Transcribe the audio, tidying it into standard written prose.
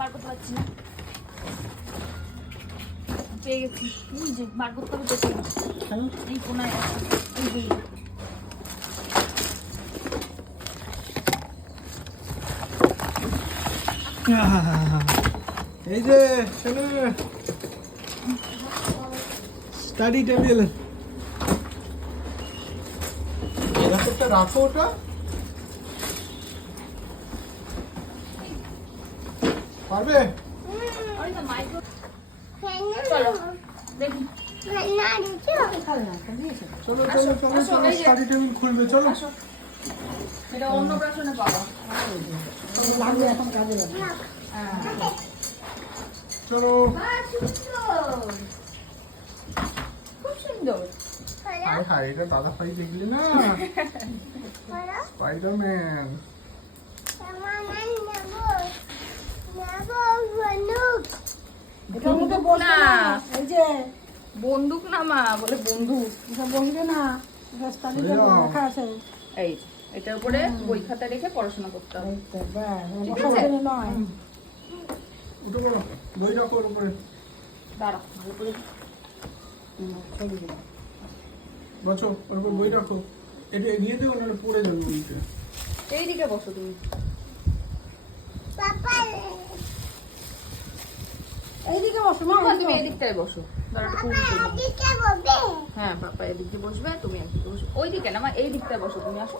বার করতে পারছি না। পেয়ে গেছি। ওই যে বার করতে হবে তো। এই কোনায় এই যে এই যে স্টাডি টেবিল রাখো ওটা পারবে চলো দেখি। চলো স্টাডি টেবিল খুলবে চলো এটা অন্নপ্রাশনে পাবো। লাগবে এখন কাজে লাগবে। চলো খুব সুন্দর। হাই হাই এটা দাদা ভাই দেখলি না স্পাইডারম্যান এটার মধ্যে বসবে না। এই যে বন্দুক না মা, বলে বন্দুক। এটা বসবে না, এটা স্টাডি টেবিল রাখা আছে। এই এটার উপরে বই খাতা রেখে পড়াশোনা করতে হবে। এই তো, ব্যাস, ঠিক বসার আছে? জন্য নয়। উঠে পড়ো বই রাখো ওর উপরে দাঁড়া ভালো করে। ছেড়ে দিলাম। বসো ওর উপর বই রাখো এটা এগিয়ে দেবো নাহলে পড়ে যাবে বইটা এইদিকে বসো তুমি। এইদিকে বসো মা, মা, তুমি এদিকটায় বসো। দাঁড়া একটু উল্টে দাও। হ্যাঁ পাপা এদিকে বসবে, তুমি একদিকে বসো। ওইদিকে না মা, এই দিকটায় বসো তুমি। আসো